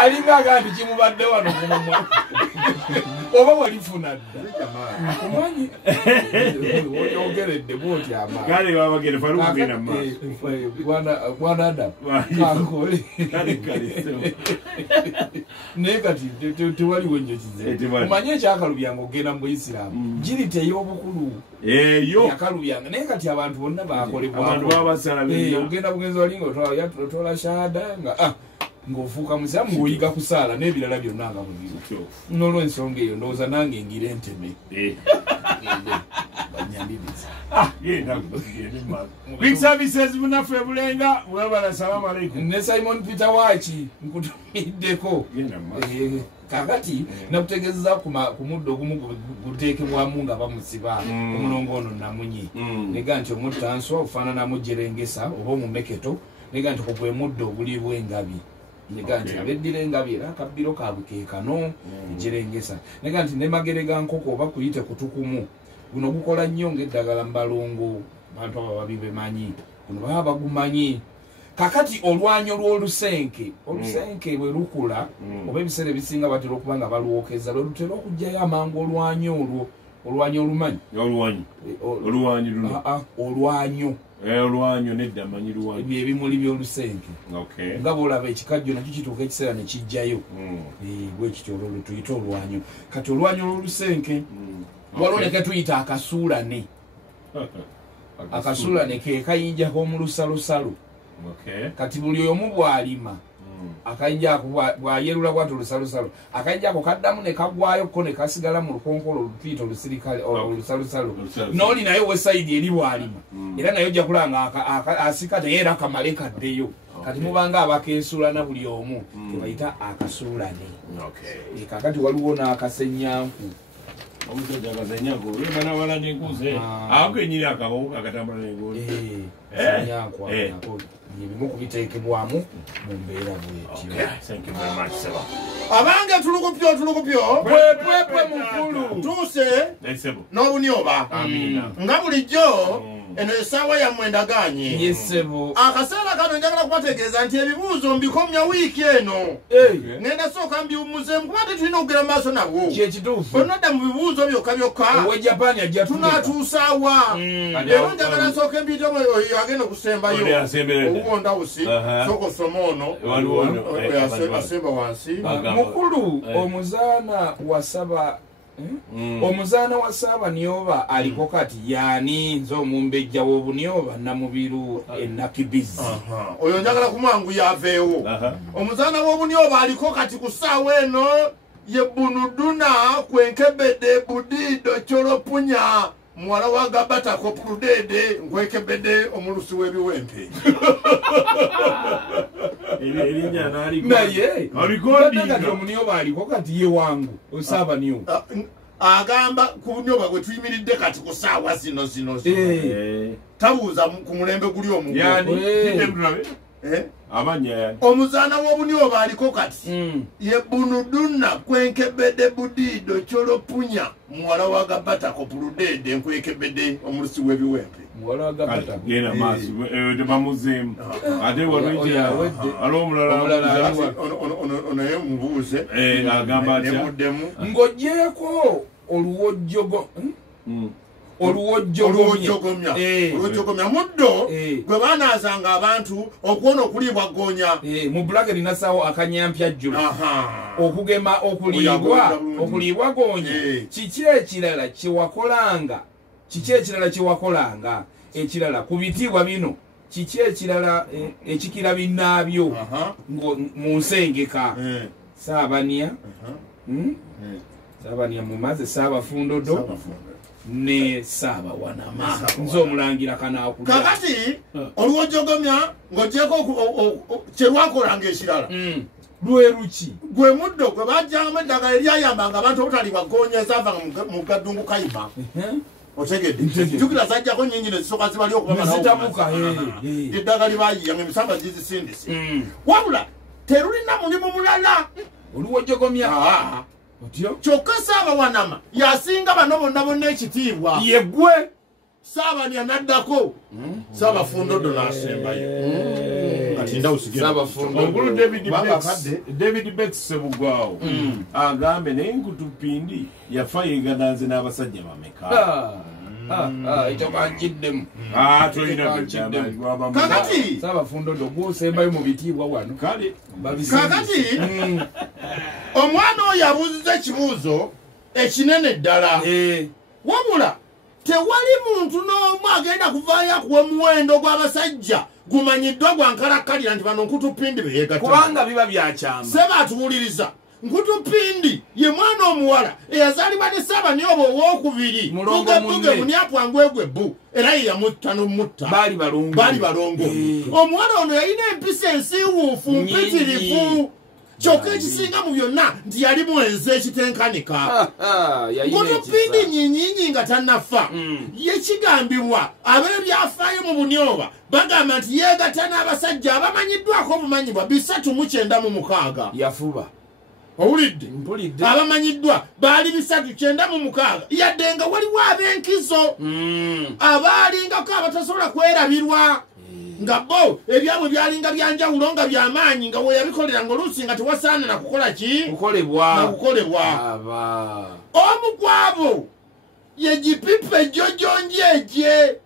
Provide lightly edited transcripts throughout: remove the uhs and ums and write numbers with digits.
alinga gandi kimubadde wano kumumwa oba walifuna dda kumanyi oyogeredde bwoti amaanyi kale babagere faru kugenda mu bwana Adam kankole naye kati tewaliwo nnyo kize kumanye ekyakalubyango ogenda mu Buisiraamu girita ey'obukulu eyo yakalubyango naye kati abantu bonna bakolebwa abantu babasala ogenda bugenzi walinga otola shahada nga ng'ofuuka musiraamu ng'oyiga kusaala n'ebirala byonna nga bubiro n'olw'ensonga eyo ndowooza nange ngira enteme banyambiriza Quick Services munaffe Bulenga mwebala salamu alaikum ne Simon Peter Wachi nkutumiddeko kakati nakutegeeza ku muddo ogumu guteekebwamu nga bamusiba omulongo ono namunyi nega nti omutanswa ofaananamu jerengesa oba omumeketo nega nti gwe muddo oguliibwa engabi nega nti abeddira engabi era akabbiro kaabwe keekano jerengesa nega nti ne magere ga nkoko oba kuyite kutukumu guno gukola nnyo ng'eddagala mbalungu bantu abo babi bemanyi guno baba bagumanyi kakati olwanyo lw'olusenke olusenke bwe lukula oba ebiseera ebisinga batera okuba nga balwokeza lwe lutera okugjayo amangu olwanyo olwo olwanyo olumanyi olwanyi luno olwanyo olwanyo nedda manyi luwanyo ebyo ebimuli by'olusenke nga bw'olaba ekikajjo nakyo kituuka ekiseera ne kijjayo bwe kityo olwo tuyita olwanyo kati olwanyo lw'olusenke waliwo ne ketuyita akasuulane akasuulane ke kayinja k'omu lusalosalo kati buli omu bw'alima akayinja ako bw'ayerula bwati olusalosalo akayinja ako kaddamu ne kagwayo ko ne kasigala mu lukonkolo olutuyita olusirikale olusalosalo n'oli naye wesayidi eri bw'alima era naye ojja kulaba nga asika naye era kamale kaddeyo kati mubanga abakeesuulana buli omu tebayita akasuulane kakati waliwo n'akasenyanku omusajja akasenyanku bana wala n'enkuze akenyiri akaboko akatambula n'enguudo senyanku nako ebimu kubiteekebwamu mu mbeera bwetyo abange tulukupyo bwepwepwe mukulu tuuse n'obunyoba nga bulijjo eno essaawa yammwe endaganye yesebo akaseera kano njagala kubategeeza nti ebibuuzo mbikomya wiiki eno ngenda sooka mbiwumuzeemu kuba tetulina okugera mu maaso nabwo kyekituufu onodda mu bibuuzo byokka byokka ow'ejapani ajja tunatuusaawa era njagala sooka embiyitemu agenda okusembayo obuwondawusi sooka osoma ono asemba wansi mukulu omuzaana wasaba omuzaana wa Saabanyoba aliko kati yaani nze omumbejja w'obunyoba Namubiru enakibizi oyo njagala kumwangu yaveewo omuzaana w'obunyoba aliko kati ku ssaawa eno ye Bunuduna kwenkebedde Budiido Cholopunya muwala wa Gabata Kopuludede nkwekebedde omulusi w'ebiwempe erinnya naye kati omunyoba aliko kati ye wangu Saabanyoba agamba ku bunyoba gwe tuyimiridde kati ku ssaawa zino tabuuza ku mulembe guli omugo omuzaana w'obunyoba aliko kati ye Bunuduna kwenkebedde Budiido Cholopunya muwala wa Gabata Kopuludede nkwekebedde omulusi w'ebiwempe genda maaso tebamuzeemu ate walomulala onaye mubuuze agamba nemuddemu ng'ogyeko oluwojjogomya muddo gwe baanaazanga abantu okuwona okuliibwa gonya mu bulageri nasaawo akanyampyajjula okugema okuliibwa gonya kiki ekirala kyewakolanga ekirala ku bitiibwa bino kiki ekirala ekikira binnaabyo mu nsengeka Saabania mumaze Saabafundodo ne Saabawanama nze omulangira kanaakulya kakati oluwojjogomya ng'ogyeko kyerwakolanga ekirala lwe luki gwe muddo gwe bajjangamu eddagala eryayambanga abantu obutaliibwa gonya ezaavanga mu Gaddungu Kayima otegedde jjukira zajjako nnyingi ne zisooka zibali okubazitamuka eddagala libayiyanga emisamba gizisindise wabula terulina mulimu mulala oluwojjogomya kyokka Saabawanama yasinga bano bonna bonna ekitiibwa yegwe Saabania naddako Saabafundodo n'asembayo omukulu David Bex Sebugwawo agambe naye Nkutupindi yafa yeegadanze n'abasajja bameka ekyo bankiddemu kakati Saabafundo gusembayo mu bitiibwa wano kakati omwana oyo abuuziza ekibuuzo ekinene ddala wabula tewali muntu n'omu agenda kuvaayo akuwa muwendo gw'abasajja gumanyiddwa gwankalakkalira nti bano Nkutupindi beyegatta kubanga biba byakyama seba atuwuliriza Nkutupindi ye mwana omuwala eyazaalibwa ne Saabanyobo owookubiri Buge Muniapwangwegwe bbu era ye yamutta n'omutta baali balongo omuwala ono yalina empisa ensiiwuufu mpitirivu kyokka ekisinga mu byonna nti yali mwenzi ekitenkanika Nkutupindi nyinyinyi nga tannafa yekigambibwa ab'ebyafaayo mu Bunyoba bagamba nti yeegatta n'abasajja abamanyiddwako obumanyibwa 396 yafuba owulidde abamanyiddwa baali 396 yadde nga waliwo ab'enkizo abaalingako abatasobola kwerabirwa nga bo ebyabwe byalinga byanjawulo nga byamaanyi nga weyabikolera ng'oluusi nga tewasaana nakukola ki kukolebwa omu kwabo ye Gipipe Jojonjeje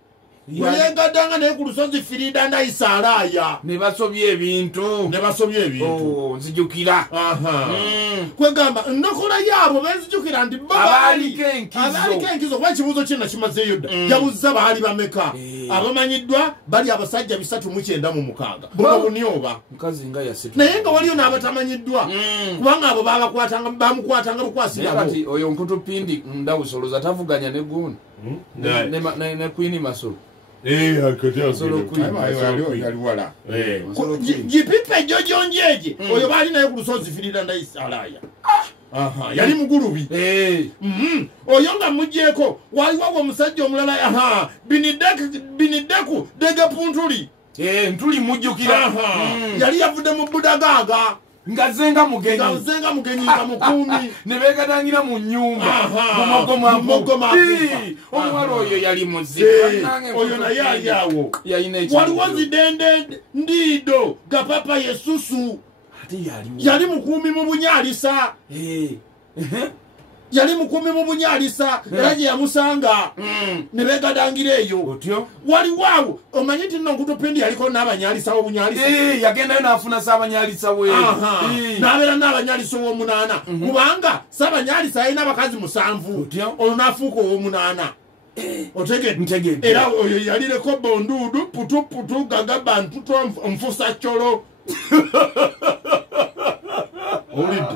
yeyegaddanga naye ku lusozi Firida Naisalaaya ne basobya ebintu nzijukira kwegamba nnokola yaabo benzijukira nti abaaliko enkizo kuba ekibuuzo kyena kimazeeyo dda yabuuza baali bameka abamanyiddwa bali abasajja 396 buno Bunyoba naye nga waliyo n'abatamanyiddwa kubanga abo bamukwatanga bukwasirabo oyo Nkutupindi ndawusoloza tavuganya ne gundi ne Queen Masolo Gipipe Jojonjeje oyo baali naye ku lusozi Firida Naisalaaya yali mugulubi oyo nga mugyeko waliwo omusajja omulala Binideku Degepuntuli ntuli mujjukira yali yavudde mu Budagaaga nga zenga mugenyi nga mukuumi ne beegadangira mu nnyumba mugoma omuwala oyo yali muzibu oyo naye ali awo waliwo Zidende Ndiido Gapapa Yesusu yali mukuumi mu Bunyalisa era gye yamusanga ne beegadangira eyo waliwo awo omanyi nti nno Nkutupindi yaliko n'Abanyalisa w'Obunyalisa yagendayo n'afuna Saabanyalisa we n'abeera n'Abanyalisa ow'omunaana kubanga Saabanyalisa yalina abakazi 7 olwo n'afuuka ow'omunaana otegedde era oyo yalireko Bonduudu Putuputu Gagaba Ntuto Nfusa Colo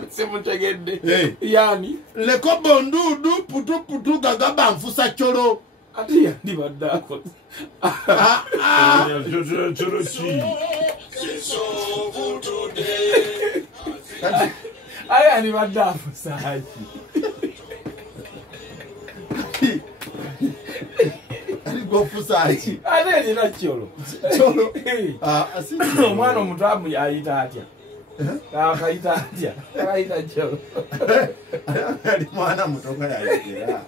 simutegedde yani leko Bonduudu Putuputu Gagaba Nfusa Colo ate yandibaddako ate yandibadde afusaaki gofusaaki ate erina Colo omwana omuto ayita atya akayita atya akayita Colo ali mwana mutoka yayogera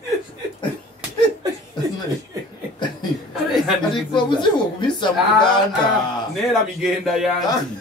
aliko obuzibu okubissa mu Buganda neera bigenda yanti